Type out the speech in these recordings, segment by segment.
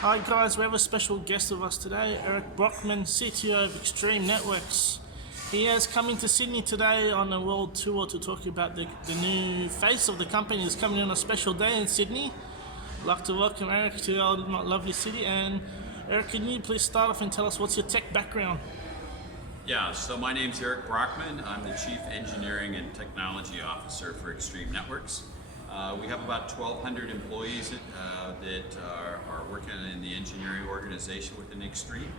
Hi guys, we have a special guest with us today, Eric Broockman, CTO of Extreme Networks. He has come into Sydney today on a world tour to talk about the new face of the company. He's coming on a special day in Sydney. I'd like to welcome Eric to our lovely city. And Eric, can you please start off and tell us what's your tech background? Yeah, so my name's Eric Broockman. I'm the Chief Engineering and Technology Officer for Extreme Networks. We have about 1,200 employees that are working in the engineering organization within Extreme.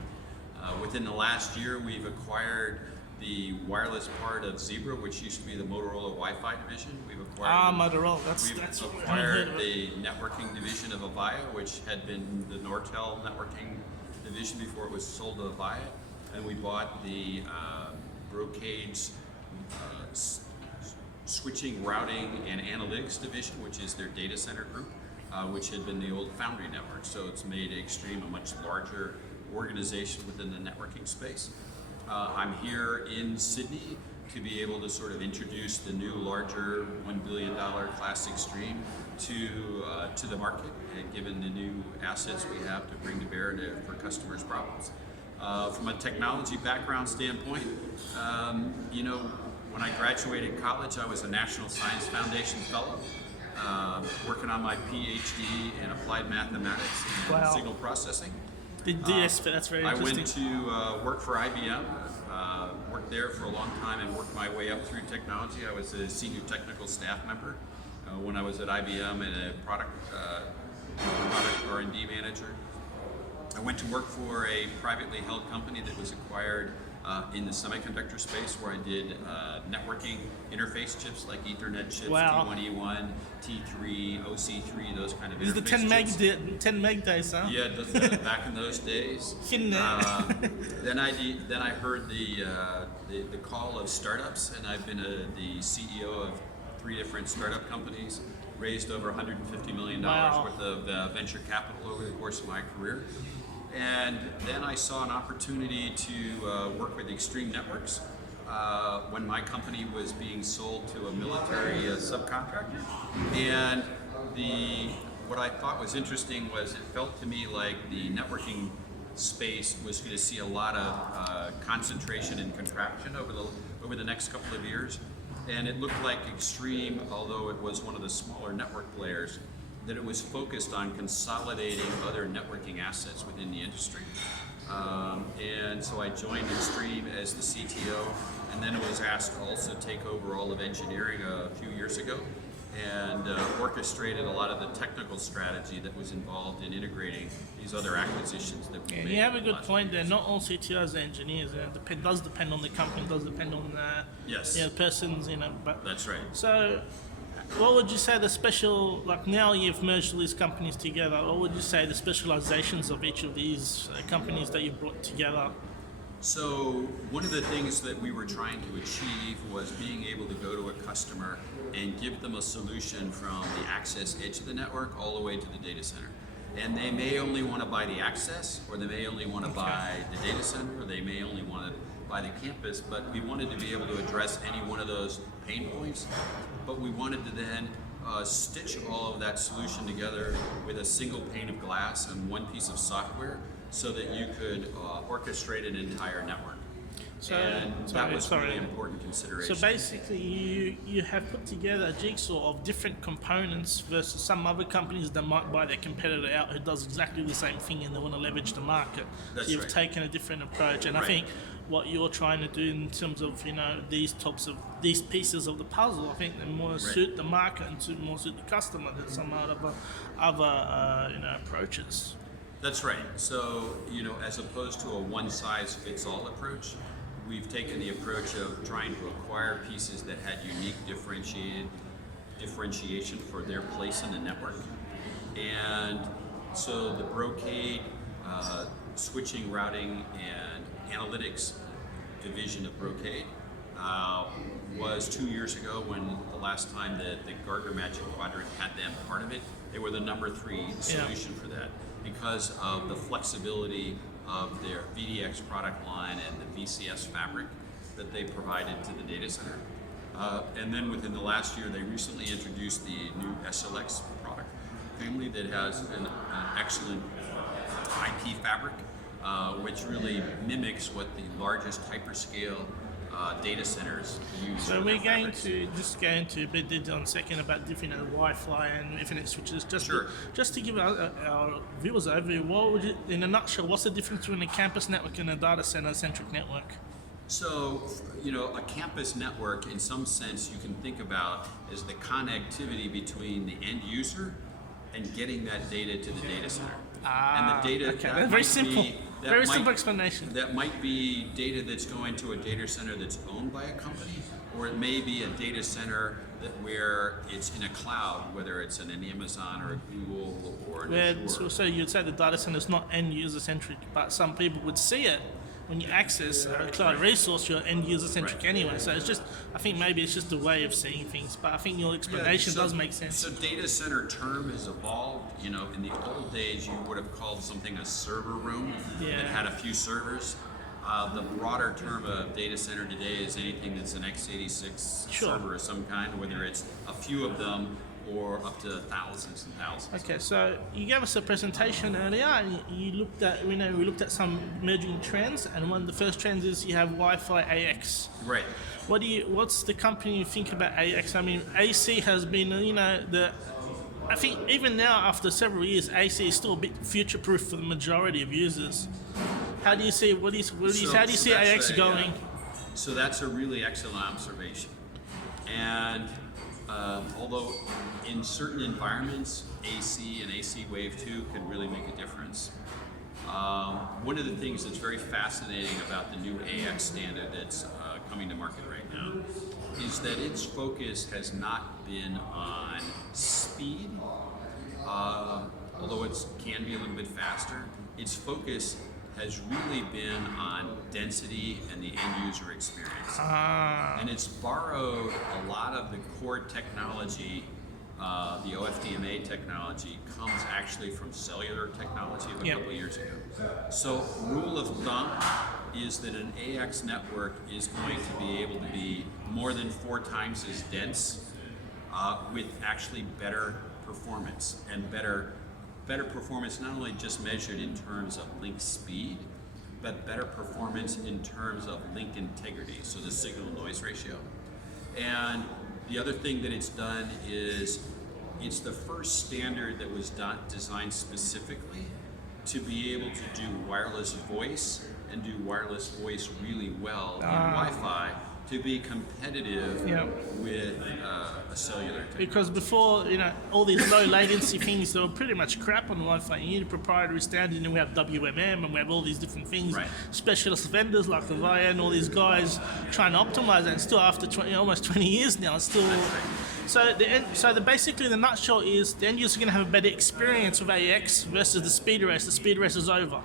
Within the last year, we've acquired the wireless part of Zebra, which used to be the Motorola Wi-Fi division. We've acquired Motorola. We've That's acquired the networking division of Avaya, which had been the Nortel networking division before it was sold to Avaya, and we bought the Brocade's switching, routing, and analytics division, which is their data center group, which had been the old Foundry network. So it's made Extreme a much larger organization within the networking space. I'm here in Sydney to be able to sort of introduce the new, larger $1 billion class Extreme to the market, and given the new assets we have to bring to bear for customers' problems. From a technology background standpoint, when I graduated college, I was a National Science Foundation Fellow, working on my PhD in applied mathematics and signal processing. The DSP, that's very I interesting. went to work for IBM, worked there for a long time and worked my way up through technology. I was a senior technical staff member when I was at IBM and a product R&D manager. I went to work for a privately held company that was acquired in the semiconductor space, where I did networking interface chips like Ethernet chips, T1E1, T3, OC3, those kind of interface This is the 10 meg days, huh? Yeah, back in those days. Then I heard the call of startups, and I've been the CEO of 3 different startup companies, raised over $150 million worth of venture capital over the course of my career. And then I saw an opportunity to work with Extreme Networks when my company was being sold to a military subcontractor. And what I thought was interesting was it felt to me like the networking space was going to see a lot of concentration and contraction over the next couple of years. And it looked like Extreme, although it was one of the smaller network players, that it was focused on consolidating other networking assets within the industry. And so I joined Extreme as the CTO, and then was asked to also take over all of engineering a few years ago, and orchestrated a lot of the technical strategy that was involved in integrating these other acquisitions that we made. You have a good point there. Not all CTOs are engineers. It does depend on the company, it does depend on the persons, But that's right. So, what would you say the special, like now you've merged all these companies together, what would you say the specializations of each of these companies that you brought together? So one of the things that we were trying to achieve was being able to go to a customer and give them a solution from the access edge of the network all the way to the data center. And they may only want to buy the access, or they may only want to buy the data center, or they may only want to buy the campus, but we wanted to be able to address any one of those pain points. But we wanted to then stitch all of that solution together with a single pane of glass and one piece of software, so that you could orchestrate an entire network. That was really important consideration. So basically you have put together a jigsaw of different components versus some other companies that might buy their competitor out who does exactly the same thing and they want to leverage the market. That's so you've taken a different approach, and I think what you're trying to do in terms of these pieces of the puzzle, I think they more suit the market and more suit the customer than some other approaches. That's right. So, as opposed to a one-size-fits-all approach, we've taken the approach of trying to acquire pieces that had unique differentiation for their place in the network. And so the Brocade switching, routing, and analytics division of Brocade was 2 years ago, when the last time that the Gartner Magic Quadrant had them part of it. They were the number 3 solution for that, because of the flexibility of their VDX product line and the VCS fabric that they provided to the data center. And then within the last year, they recently introduced the new SLX product family that has an excellent IP fabric, which really mimics what the largest hyperscale data centers use. So we're going to just go into a bit detail in a second about different Wi-Fi and Ethernet switches. Just to give our viewers an overview, what would you, in a nutshell, what's the difference between a campus network and a data center-centric network? So, a campus network, in some sense, you can think about as the connectivity between the end user and getting that data to the data center. And the data, okay, very simple. Very simple explanation. That might be data that's going to a data center that's owned by a company, or it may be a data center where it's in a cloud, whether it's in an Amazon or a Google or an Azure. So you'd say the data center is not end user centric, but some people would see it when you access a cloud resource, you're end user centric anyway. So it's just, I think maybe it's just a way of seeing things, but I think your explanation does make sense. So data center term has evolved. In the old days, you would have called something a server room that had a few servers. The broader term of data center today is anything that's an x86 server of some kind, whether it's a few of them or up to thousands and thousands. Okay, so you gave us a presentation earlier, and you looked at, we looked at some emerging trends, and one of the first trends is you have Wi-Fi AX. Right. What's the company you think about AX? I mean, AC has been, I think even now after several years, AC is still a bit future-proof for the majority of users. How do you see how do you see AX going? So that's a really excellent observation, and although in certain environments, AC and AC Wave 2 can really make a difference. One of the things that's very fascinating about the new AX standard that's coming to market right now is that its focus has not been on speed, although it can be a little bit faster. Its focus has really been on density and the end user experience. And it's borrowed a lot of the core technology, the OFDMA technology comes actually from cellular technology of a couple of years ago. So rule of thumb is that an AX network is going to be able to be more than 4 times as dense with actually better performance, and better performance not only just measured in terms of link speed, but better performance in terms of link integrity, so the signal-noise ratio. And the other thing that it's done is it's the first standard that was designed specifically to be able to do wireless voice and do wireless voice really well in Wi-Fi to be competitive with a cellular technology. Because before, all these low latency things, they were pretty much crap on Wi-Fi. You need a proprietary standard, and we have WMM, and we have all these different things. Right. Specialist vendors like Avaya and all these guys trying to optimize it, and still after almost 20 years now, it's still... So basically the nutshell is the end user is going to have a better experience with AX versus the speed race. The speed race is over.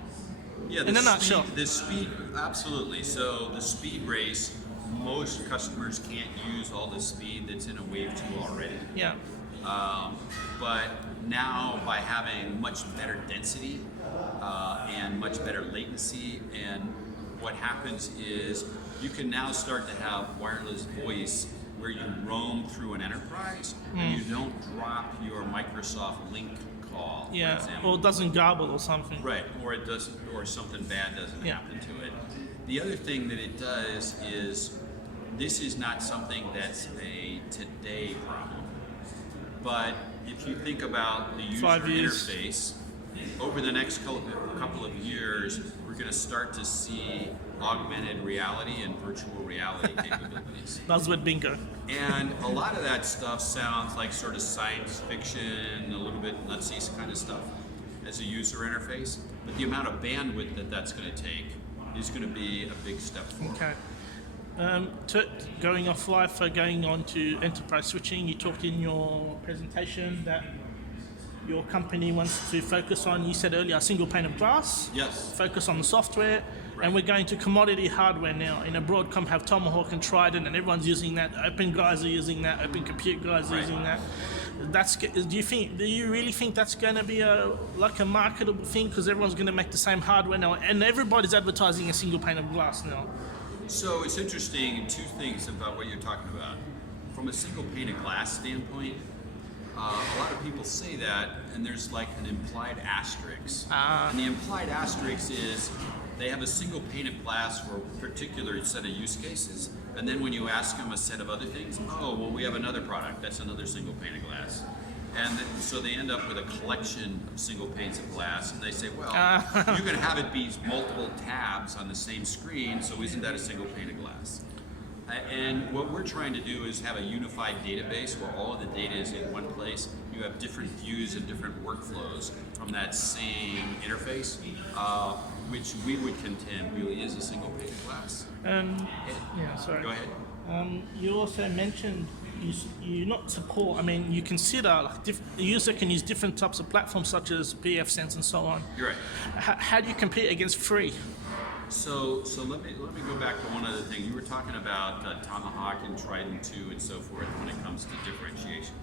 Yeah, in a nutshell. The speed, absolutely. So the speed race, most customers can't use all the speed that's in a Wave 2 already. Yeah. But now by having much better density and much better latency, and what happens is you can now start to have wireless voice where you roam through an enterprise and you don't drop your Microsoft Link call, for example. Or it doesn't garble or something. Right, or it doesn't, or something bad doesn't happen to it. The other thing that it does is this is not something that's a today problem, but if you think about the user interface, over the next couple of years, we're going to start to see augmented reality and virtual reality capabilities. Buzzword bingo. And a lot of that stuff sounds like sort of science fiction, a little bit nutsy kind of stuff as a user interface. But the amount of bandwidth that that's going to take is going to be a big step forward. Okay. Going off Wi-Fi, going on to enterprise switching, you talked in your presentation that your company wants to focus on, you said earlier, a single pane of glass. Yes. Focus on the software. Right. And we're going to commodity hardware now. Broadcom have Tomahawk and Trident, and everyone's using that. Open guys are using that. Open Compute guys are using that. Do you really think that's going to be a marketable thing? Because everyone's going to make the same hardware now, and everybody's advertising a single pane of glass now. So it's interesting, 2 things about what you're talking about. From a single pane of glass standpoint, a lot of people say that, and there's like an implied asterisk. And the implied asterisk is they have a single pane of glass for a particular set of use cases, and then when you ask them a set of other things, oh, well, we have another product, that's another single pane of glass. And then, so they end up with a collection of single panes of glass, and they say, well, you can have it be multiple tabs on the same screen, so isn't that a single pane of glass? And what we're trying to do is have a unified database where all of the data is in one place. You have different views and different workflows from that same interface, which we would contend really is a single pane of glass. Sorry. Go ahead. You also mentioned you not support. I mean, you consider like the user can use different types of platforms such as pfSense and so on. You're right. How do you compete against free? So let me go back to one other thing. You were talking about Tomahawk and Trident 2 and so forth when it comes to differentiation.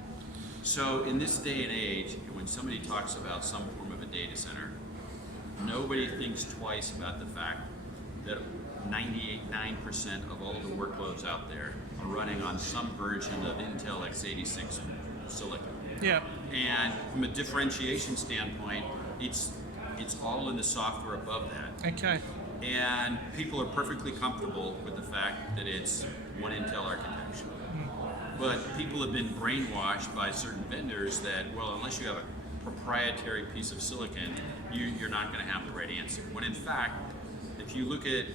So in this day and age, when somebody talks about some form of a data center, nobody thinks twice about the fact that 98.9% of all the workloads out there are running on some version of Intel x86 silicon. Yeah. And from a differentiation standpoint, it's all in the software above that. Okay. And people are perfectly comfortable with the fact that it's one Intel architecture. But people have been brainwashed by certain vendors that, well, unless you have a proprietary piece of silicon, you're not going to have the right answer. When in fact, if you look at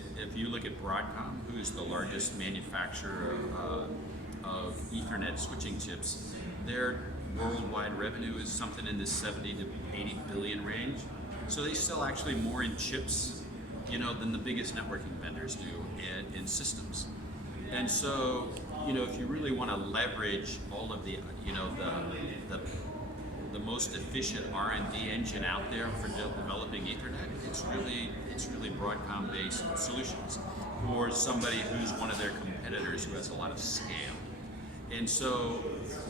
Broadcom, who's the largest manufacturer of Ethernet switching chips, their worldwide revenue is something in the 70 to 80 billion range. So they sell actually more in chips, than the biggest networking vendors do in systems. And so, if you really want to leverage all of the most efficient R&D engine out there for developing Ethernet, it's really Broadcom-based solutions, or somebody who's one of their competitors who has a lot of scale. And so,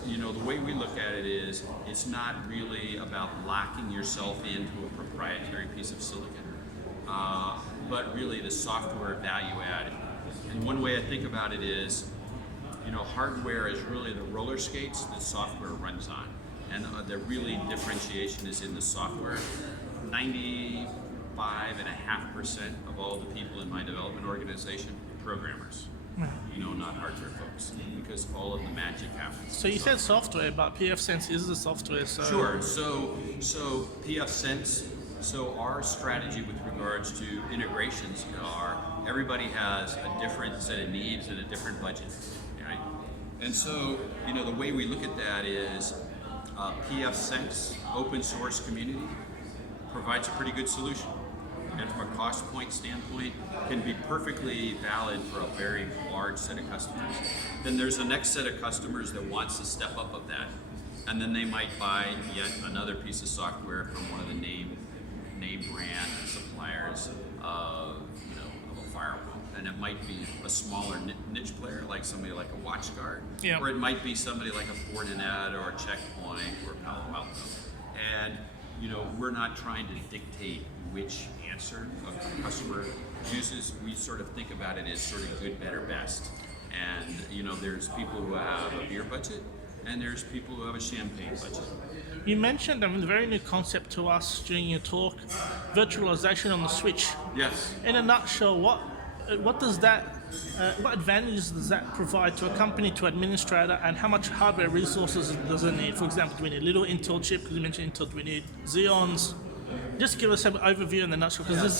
the way we look at it is, it's not really about locking yourself into a proprietary piece of silicon, but really the software value add. And one way I think about it is, hardware is really the roller skates that software runs on. And the really differentiation is in the software. 95.5% of all the people in my development organization are programmers. Not hardware folks, because all of the magic happens. So you said software, but pfSense is the software. So sure. So pfSense. So our strategy with regards to integrations are everybody has a different set of needs and a different budget, right? And so the way we look at that is pfSense open source community provides a pretty good solution. And from a cost point standpoint, can be perfectly valid for a very large set of customers. Then there's the next set of customers that wants to step up of that, and then they might buy yet another piece of software from one of the name brand suppliers of a firewall, and it might be a smaller niche player like somebody like a WatchGuard, or it might be somebody like a Fortinet or a Checkpoint or Palo Alto. And we're not trying to dictate which answer a customer uses. We sort of think about it as sort of good, better, best. And there's people who have a beer budget, and there's people who have a champagne budget. You mentioned a very new concept to us during your talk, virtualization on the switch. Yes. In a nutshell, what does that, what advantages does that provide to a company, to administrator, and how much hardware resources does it need? For example, do we need a little Intel chip? Because you mentioned Intel. Do we need Xeons? Just give us an overview in the nutshell, because this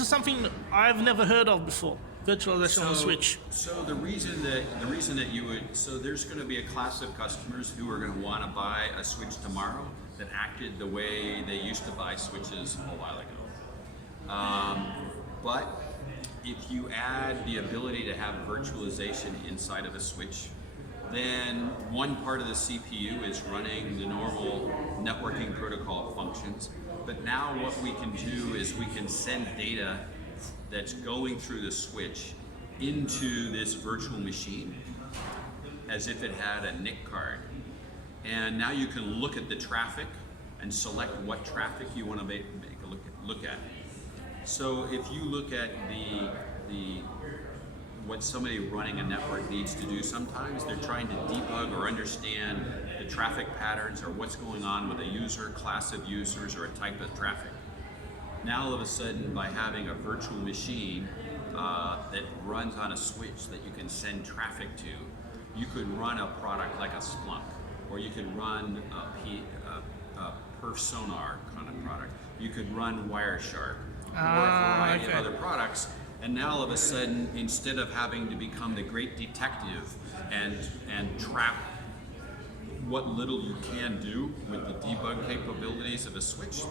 is something I've never heard of before. Virtualization on the switch. So the reason that you would, so there's going to be a class of customers who are going to want to buy a switch tomorrow that acted the way they used to buy switches a while ago. But if you add the ability to have virtualization inside of a switch, then one part of the CPU is running the normal networking protocol functions. But now what we can do is we can send data that's going through the switch into this virtual machine as if it had a NIC card. And now you can look at the traffic and select what traffic you want to make a look at. So if you look at the what somebody running a network needs to do sometimes. They're trying to debug or understand the traffic patterns or what's going on with a user, class of users, or a type of traffic. Now all of a sudden, by having a virtual machine that runs on a switch that you can send traffic to, you could run a product like a Splunk, or you could run a Perf-Sonar kind of product. You could run Wireshark, or a variety of other products. And now all of a sudden, instead of having to become the great detective and trap what little you can do with the debug capabilities of a switch,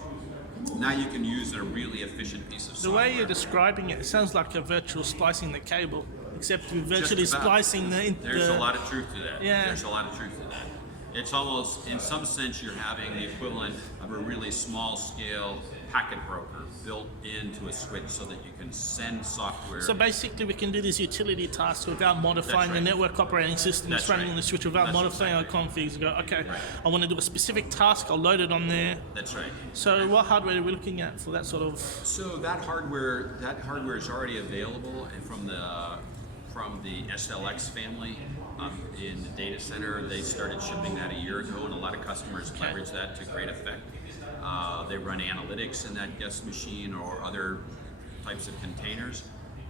now you can use a really efficient piece of software. The way you're describing it, it sounds like a virtual splicing the cable, except you're virtually Just about. splicing the... There's a lot of truth to that. Yeah. There's a lot of truth to that. It's almost, in some sense, you're having the equivalent of a really small scale packet broker built into a switch so that you can send software. So basically we can do these utility tasks without modifying the network operating system that's running the switch, without modifying our configs. Go, okay, I want to do a specific task, I'll load it on there. That's right. So what hardware are we looking at for that sort of... So that hardware is already available from the SLX family in the data center. They started shipping that a year ago, and a lot of customers leverage that to great effect. They run analytics in that guest machine or other types of containers.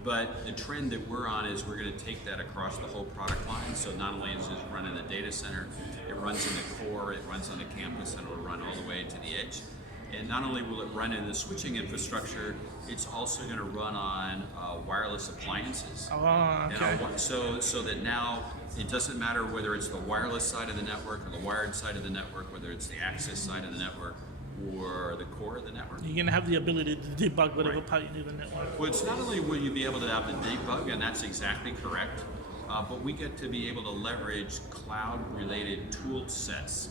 But the trend that we're on is we're going to take that across the whole product line. So not only is it run in the data center, it runs in the core, it runs on the campus, and it will run all the way to the edge. And not only will it run in the switching infrastructure, it's also going to run on wireless appliances. Oh, okay. So that now it doesn't matter whether it's the wireless side of the network or the wired side of the network, whether it's the access side of the network or the core of the network. You're going to have the ability to debug whatever part you need in the network. Well, it's not only will you be able to have the debug, and that's exactly correct, but we get to be able to leverage cloud-related tool sets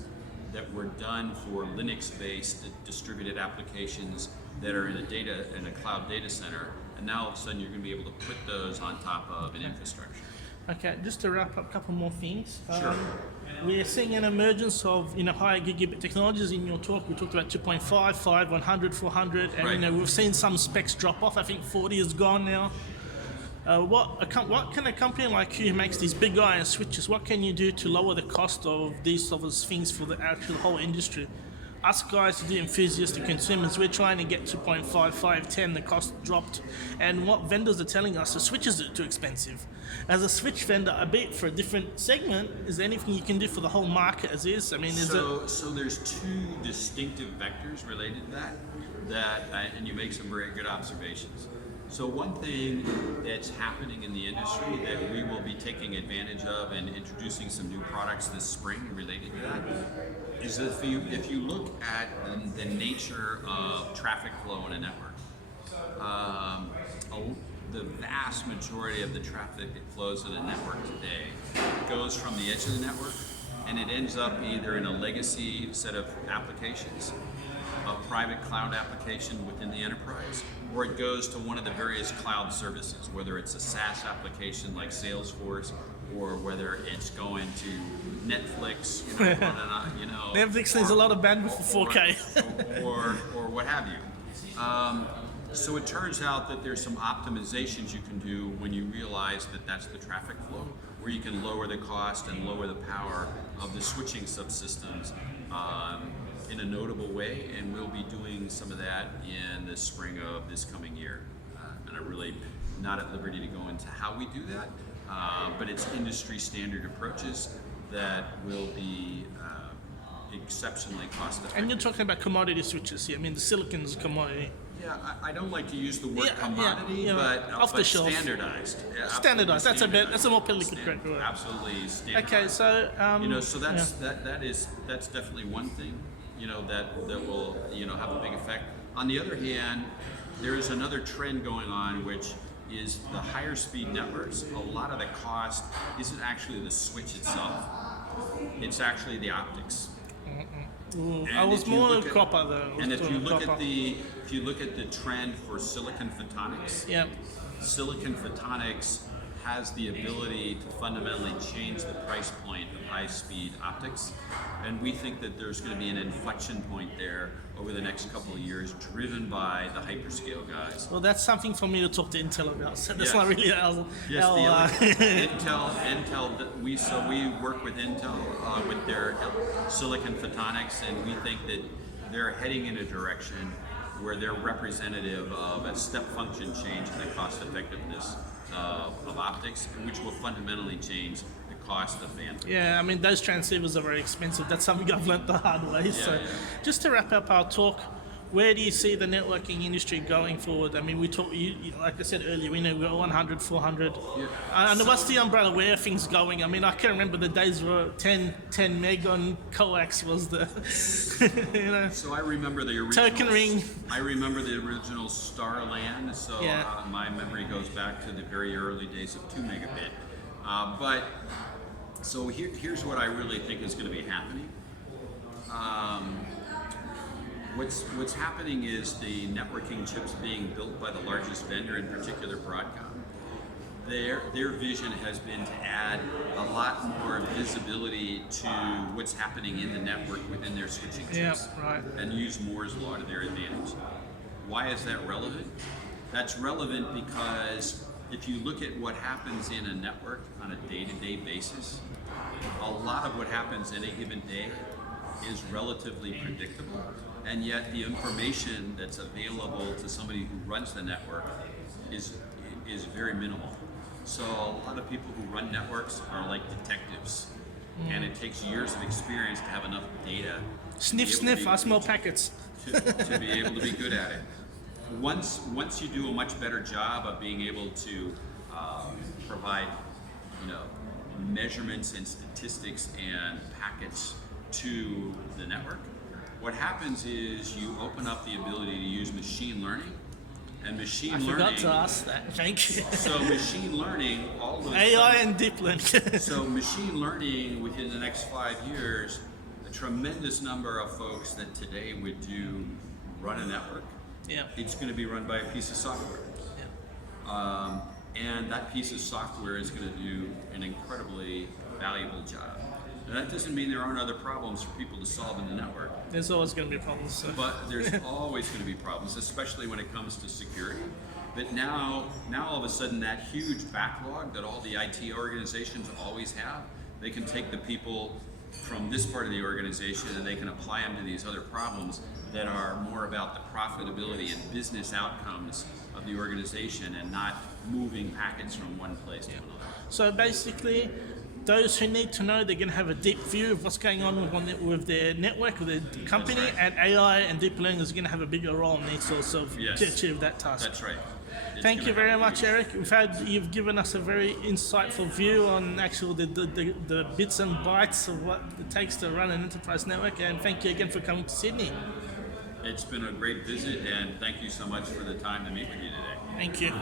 that were done for Linux-based distributed applications that are in a cloud data center, and now all of a sudden you're going to be able to put those on top of an infrastructure. Okay, just to wrap up a couple more things. Sure. We are seeing an emergence of higher gigabit technologies. In your talk, we talked about 2.5, 5, 100, 400, and we've seen some specs drop off. I think 40 is gone now. What can a company like you who makes these big iron switches, what can you do to lower the cost of these sort of things for the actual whole industry? Us guys, the enthusiasts, the consumers, we're trying to get 2.5, 5, 10, the cost dropped. And what vendors are telling us, the switches are too expensive. As a switch vendor, a bit for a different segment, is there anything you can do for the whole market as is? I mean, So there's two distinctive vectors related to that, and you make some very good observations. So one thing that's happening in the industry that we will be taking advantage of and introducing some new products this spring related to that is that if you look at the nature of traffic flow in a network, the vast majority of the traffic that flows in a network today goes from the edge of the network, and it ends up either in a legacy set of applications, a private cloud application within the enterprise, or it goes to one of the various cloud services, whether it's a SaaS application like Salesforce, or whether it's going to Netflix, Netflix needs a lot of bandwidth for 4K. or what have you. So it turns out that there's some optimizations you can do when you realize that that's the traffic flow, where you can lower the cost and lower the power of the switching subsystems in a notable way, and we'll be doing some of that in the spring of this coming year. And I'm really not at liberty to go into how we do that, but it's industry standard approaches that will be exceptionally cost effective. And you're talking about commodity switches here. I mean, the silicon's commodity. Yeah, I don't like to use the word commodity, but off the shelf. Standardized. Yeah, standardized. That's a more politically correct word. Absolutely standardized. Okay, so so that's definitely one thing, that will have a big effect. On the other hand, there is another trend going on, which is the higher speed networks. A lot of the cost isn't actually the switch itself; it's actually the optics. I was more a copper though. And if you look at the trend for silicon photonics, silicon photonics has the ability to fundamentally change the price point of high-speed optics, and we think that there's going to be an inflection point there over the next couple of years, driven by the hyperscale guys. Well, that's something for me to talk to Intel about. So that's Yes. not really our Intel. We work with Intel with their silicon photonics, and we think that they're heading in a direction where they're representative of a step function change in the cost effectiveness of optics, which will fundamentally change the cost of bandwidth. Yeah, I mean, those transceivers are very expensive. That's something I've learned the hard way. Just to wrap up our talk, where do you see the networking industry going forward? I mean, we talk, like I said earlier, we know we're 100, 400. And what's the umbrella? Where are things going? I mean, I can remember the days where 10 meg on coax was the, So I remember the original token ring. I remember the original Starland. So my memory goes back to the very early days of 2 megabit. So here's what I really think is going to be happening. What's happening is the networking chips being built by the largest vendor, in particular Broadcom. Their vision has been to add a lot more visibility to what's happening in the network within their switching chips, and use Moore's law to their advantage. Why is that relevant? That's relevant because if you look at what happens in a network on a day-to-day basis, a lot of what happens in a given day is relatively predictable, and yet the information that's available to somebody who runs the network is very minimal. So a lot of people who run networks are like detectives, and it takes years of experience to have enough data. Sniff, I smell packets. To be able to be good at it. Once you do a much better job of being able to provide, measurements and statistics and packets to the network, what happens is you open up the ability to use machine learning, and machine learning. I forgot to ask that. Thank you. So machine learning, all those AI and deep learning. So machine learning within the next 5 years, a tremendous number of folks that today would run a network. It's going to be run by a piece of software. And that piece of software is going to do an incredibly valuable job. Now, that doesn't mean there aren't other problems for people to solve in the network. There's always going to be problems. So. But there's always going to be problems, especially when it comes to security. But now all of a sudden, that huge backlog that all the IT organizations always have, they can take the people from this part of the organization and they can apply them to these other problems that are more about the profitability and business outcomes of the organization, and not moving packets from one place to another. So basically, those who need to know, they're going to have a deep view of what's going on with their network, with their company, and AI and deep learning is going to have a bigger role in these sorts of to achieve that task. That's right. Thank you very much, Eric. You've given us a very insightful view on actually the bits and bytes of what it takes to run an enterprise network, and thank you again for coming to Sydney. It's been a great visit, and thank you so much for the time to meet with you today. Thank you.